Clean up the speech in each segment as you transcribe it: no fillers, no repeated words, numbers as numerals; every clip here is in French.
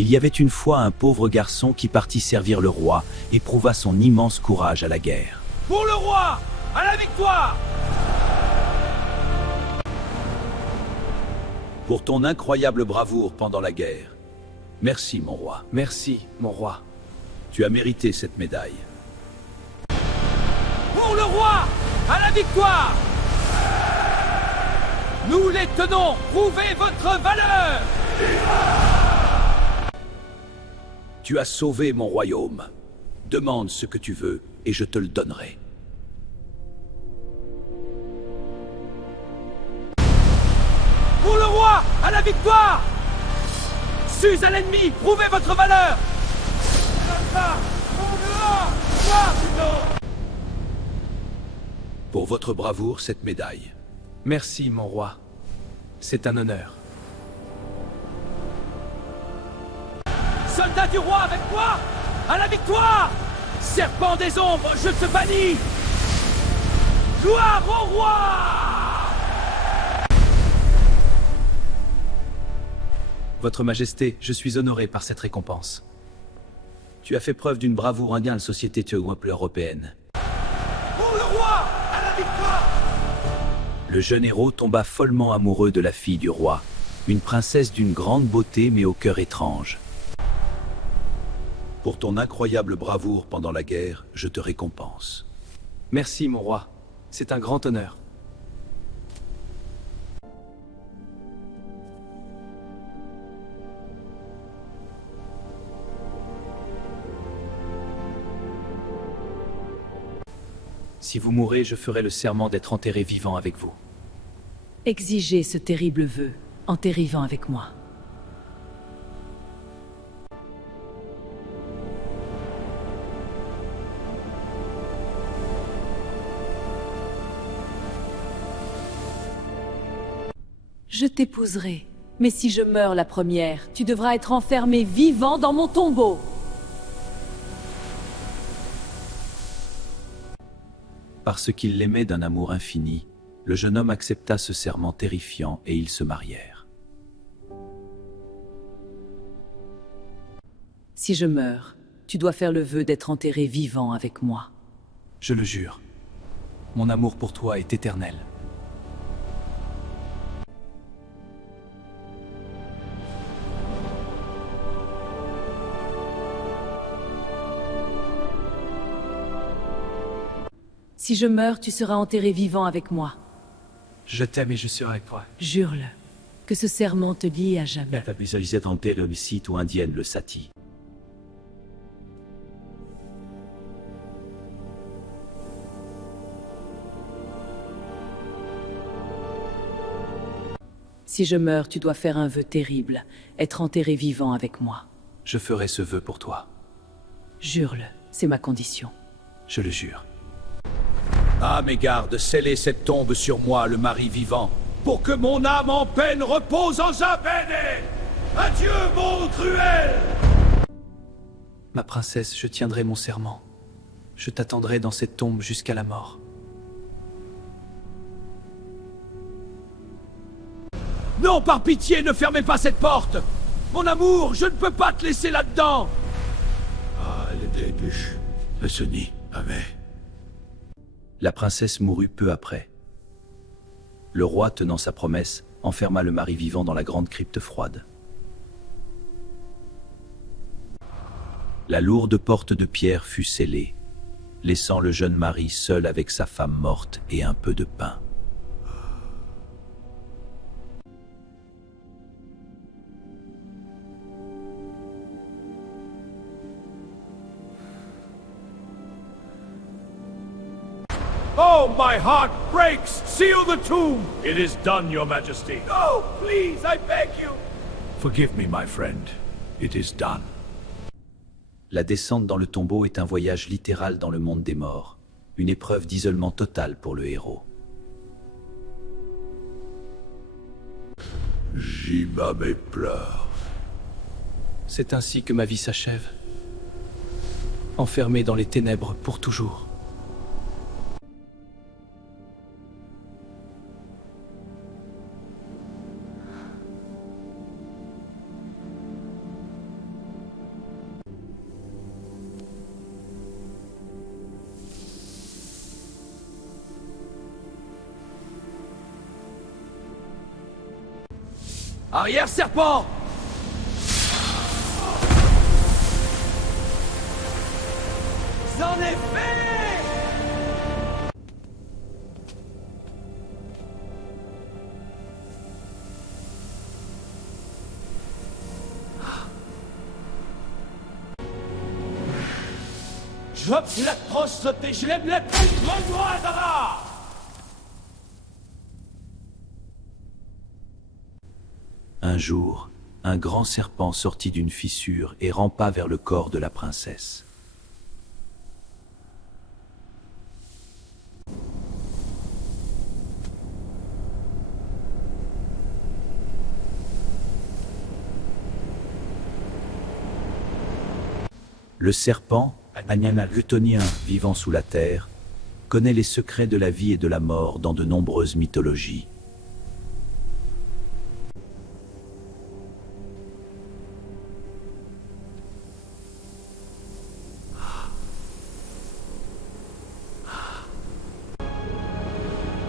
Il y avait une fois un pauvre garçon qui partit servir le roi et prouva son immense courage à la guerre. Pour le roi, à la victoire! Pour ton incroyable bravoure pendant la guerre. Merci, mon roi. Merci, mon roi. Tu as mérité cette médaille. Pour le roi, à la victoire! Nous les tenons, prouvez votre valeur! Tu as sauvé mon royaume. Demande ce que tu veux et je te le donnerai. Pour le roi, à la victoire! Sus à l'ennemi, prouvez votre valeur! Pour votre bravoure, cette médaille. Merci, mon roi. C'est un honneur. Soldats du roi avec moi! À la victoire! Serpent des ombres, je te bannis! Gloire au roi! Votre Majesté, je suis honoré par cette récompense. Tu as fait preuve d'une bravoure indienne à la société européenne. Pour le roi, à la victoire! Le jeune héros tomba follement amoureux de la fille du roi, une princesse d'une grande beauté mais au cœur étrange. Pour ton incroyable bravoure pendant la guerre, je te récompense. Merci, mon roi. C'est un grand honneur. Si vous mourrez, je ferai le serment d'être enterré vivant avec vous. Exigez ce terrible vœu, enterré vivant avec moi. Je t'épouserai, mais si je meurs la première, tu devras être enfermé vivant dans mon tombeau. Parce qu'il l'aimait d'un amour infini, le jeune homme accepta ce serment terrifiant et ils se marièrent. Si je meurs, tu dois faire le vœu d'être enterré vivant avec moi. Je le jure. Mon amour pour toi est éternel. Si je meurs, tu seras enterré vivant avec moi. Je t'aime et je serai avec toi. Jure-le. Que ce serment te lie à jamais. La visualisée en terre site ou indienne le sati. Si je meurs, tu dois faire un vœu terrible, être enterré vivant avec moi. Je ferai ce vœu pour toi. Jure-le, c'est ma condition. Je le jure. Ah, mes gardes, scellez cette tombe sur moi, le mari vivant, Pour que mon âme en peine repose en jamais! Adieu, monde cruel! Ma princesse, je tiendrai mon serment. Je t'attendrai dans cette tombe jusqu'à la mort. Non, par pitié, ne fermez pas cette porte! Mon amour, je ne peux pas te laisser là-dedans! Ah, le début. Le Sony, amen. La princesse mourut peu après. Le roi, tenant sa promesse, enferma le mari vivant dans la grande crypte froide. La lourde porte de pierre fut scellée, laissant le jeune mari seul avec sa femme morte et un peu de pain. Oh, my heart breaks! Seal the tomb! It is done, your majesty. No, please, I beg you! Forgive me, my friend. It is done. La descente dans le tombeau est un voyage littéral dans le monde des morts, une épreuve d'isolement total pour le héros. J'y bats mes pleurs. C'est ainsi que ma vie s'achève. Enfermé dans les ténèbres pour toujours. Arrière, serpent! J'en ai fait! Je la crosse et je l'aime la tête, moi, Dara! Un jour, un grand serpent sortit d'une fissure et rampa vers le corps de la princesse. Le serpent, animal plutonien vivant sous la terre, connaît les secrets de la vie et de la mort dans de nombreuses mythologies.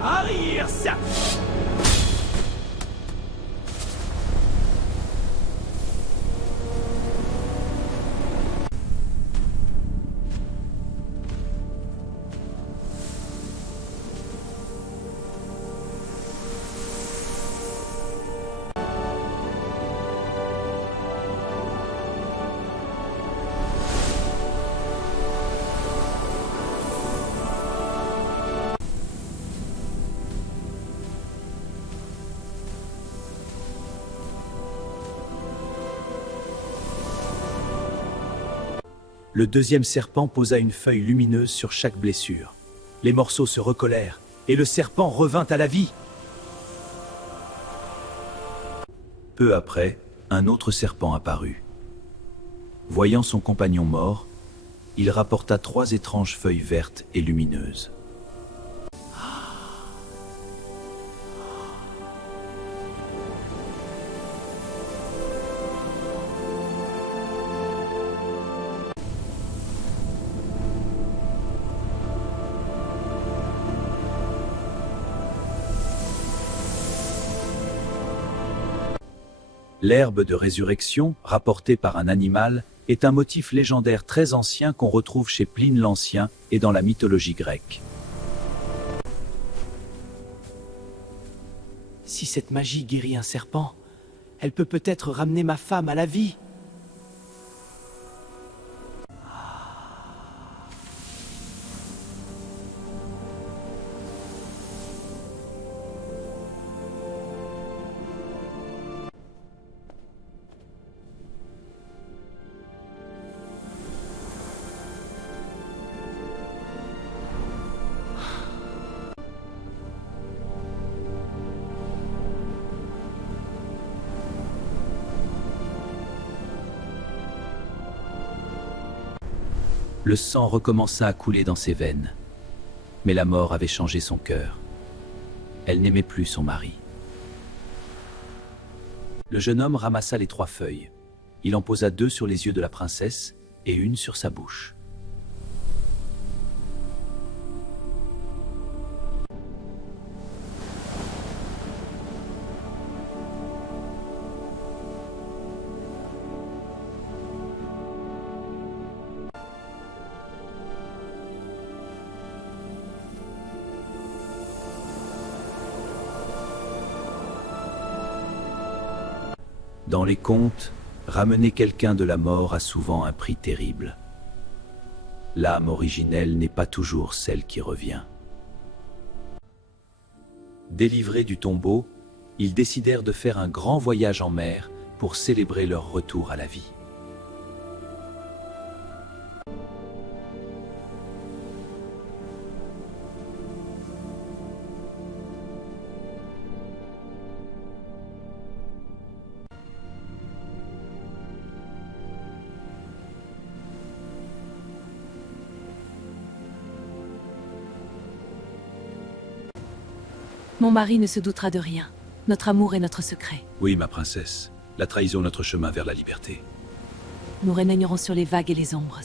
Arrière, ça! Le deuxième serpent posa une feuille lumineuse sur chaque blessure. Les morceaux se recollèrent, et le serpent revint à la vie. Peu après, un autre serpent apparut. Voyant son compagnon mort, il rapporta 3 étranges feuilles vertes et lumineuses. L'herbe de résurrection, rapportée par un animal, est un motif légendaire très ancien qu'on retrouve chez Pline l'Ancien et dans la mythologie grecque. Si cette magie guérit un serpent, elle peut peut-être ramener ma femme à la vie. Le sang recommença à couler dans ses veines. Mais la mort avait changé son cœur. Elle n'aimait plus son mari. Le jeune homme ramassa les 3 feuilles. Il en posa 2 sur les yeux de la princesse et une sur sa bouche. Dans les contes, ramener quelqu'un de la mort a souvent un prix terrible. L'âme originelle n'est pas toujours celle qui revient. Délivrés du tombeau, ils décidèrent de faire un grand voyage en mer pour célébrer leur retour à la vie. Mon mari ne se doutera de rien. Notre amour est notre secret. Oui, ma princesse, la trahison est notre chemin vers la liberté. Nous régnerons sur les vagues et les ombres.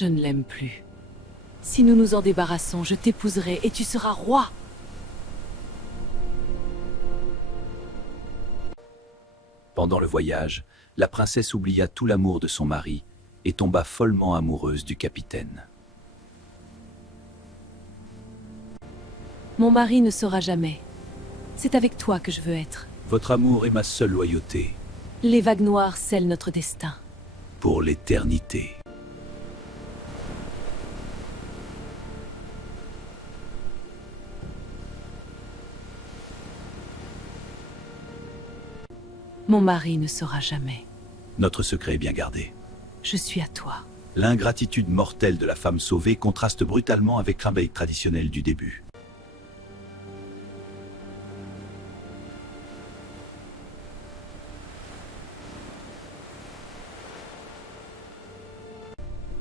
Je ne l'aime plus. Si nous nous en débarrassons, je t'épouserai et tu seras roi. Pendant le voyage, la princesse oublia tout l'amour de son mari et tomba follement amoureuse du capitaine. Mon mari ne saura jamais. C'est avec toi que je veux être. Votre amour est ma seule loyauté, Les vagues noires scellent notre destin. pour l'éternité. Mon mari ne saura jamais. Notre secret est bien gardé. Je suis à toi. L'ingratitude mortelle de la femme sauvée contraste brutalement avec l'abeille traditionnelle du début.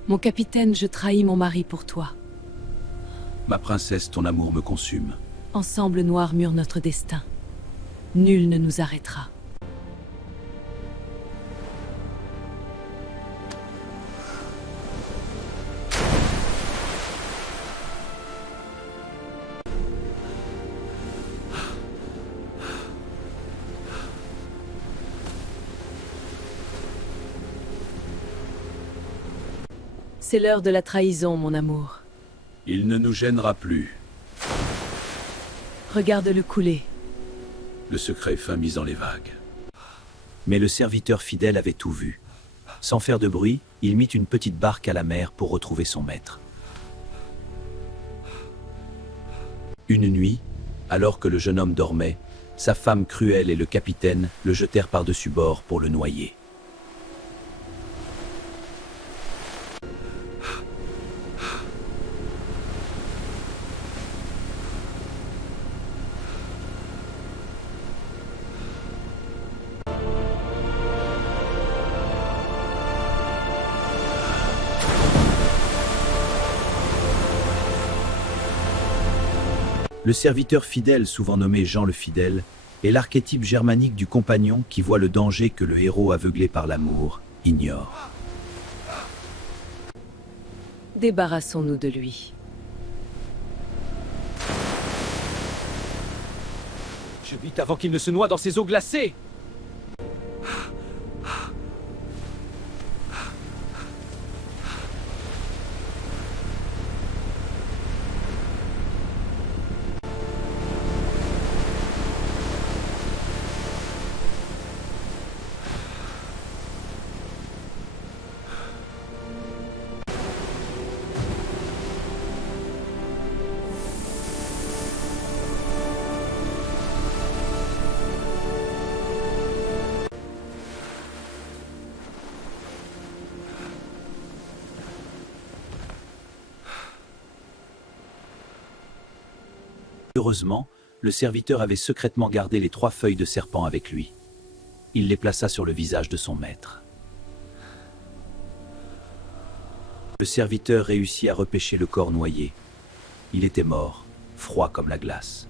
Mon capitaine, je trahis mon mari pour toi. Ma princesse, ton amour me consume. Ensemble, noir mure notre destin. Nul ne nous arrêtera. C'est l'heure de la trahison, mon amour. Il ne nous gênera plus. Regarde-le couler. Le secret fin mis dans les vagues. Mais le serviteur fidèle avait tout vu. Sans faire de bruit, il mit une petite barque à la mer pour retrouver son maître. Une nuit, alors que le jeune homme dormait, sa femme cruelle et le capitaine le jetèrent par-dessus bord pour le noyer. Le serviteur fidèle, souvent nommé Jean le Fidèle, est l'archétype germanique du compagnon qui voit le danger que le héros aveuglé par l'amour ignore. Débarrassons-nous de lui. Je vite avant qu'il ne se noie dans ces eaux glacées. Heureusement, le serviteur avait secrètement gardé les 3 feuilles de serpent avec lui. Il les plaça sur le visage de son maître. Le serviteur réussit à repêcher le corps noyé. Il était mort, froid comme la glace.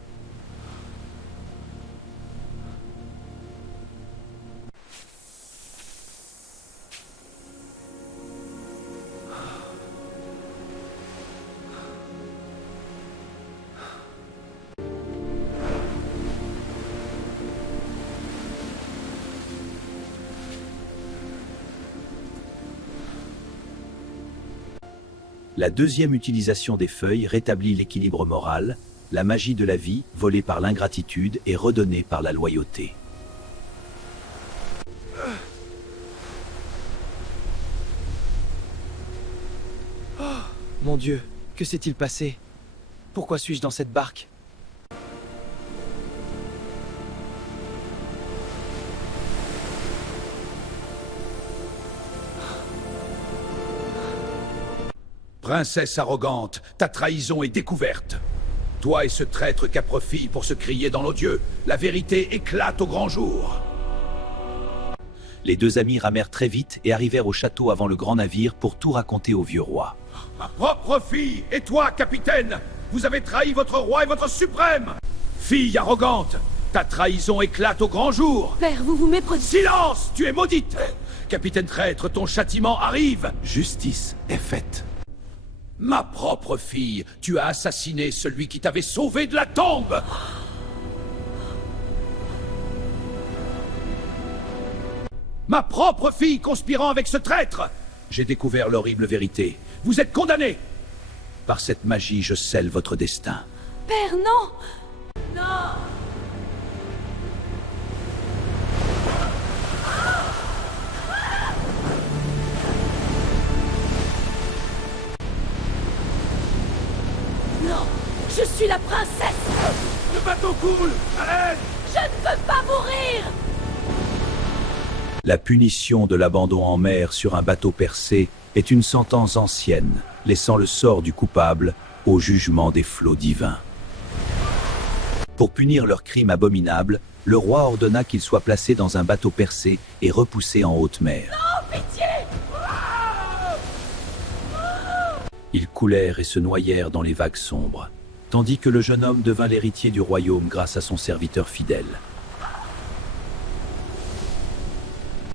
La deuxième utilisation des feuilles rétablit l'équilibre moral, la magie de la vie, volée par l'ingratitude et redonnée par la loyauté. Mon Dieu, que s'est-il passé? Pourquoi suis-je dans cette barque? Princesse arrogante, ta trahison est découverte. Toi et ce traître Caprefille pour se crier dans l'odieux, la vérité éclate au grand jour. Les deux amis ramèrent très vite et arrivèrent au château avant le grand navire pour tout raconter au vieux roi. Ma propre fille, et toi, capitaine, vous avez trahi votre roi et votre suprême. Fille arrogante, ta trahison éclate au grand jour. Père, vous vous méprenez. Silence, tu es maudite. Capitaine traître, ton châtiment arrive. Justice est faite. Ma propre fille, tu as assassiné celui qui t'avait sauvé de la tombe! Ma propre fille conspirant avec ce traître! J'ai découvert l'horrible vérité. Vous êtes condamné! Par cette magie, je scelle votre destin. Père, non! Non! Non! Je suis la princesse! Le bateau coule! Alain! Je ne veux pas mourir! La punition de l'abandon en mer sur un bateau percé est une sentence ancienne, laissant le sort du coupable au jugement des flots divins. Pour punir leur crime abominable, le roi ordonna qu'ils soient placés dans un bateau percé et repoussés en haute mer. Non, pitié! Ils coulèrent et se noyèrent dans les vagues sombres, tandis que le jeune homme devint l'héritier du royaume grâce à son serviteur fidèle.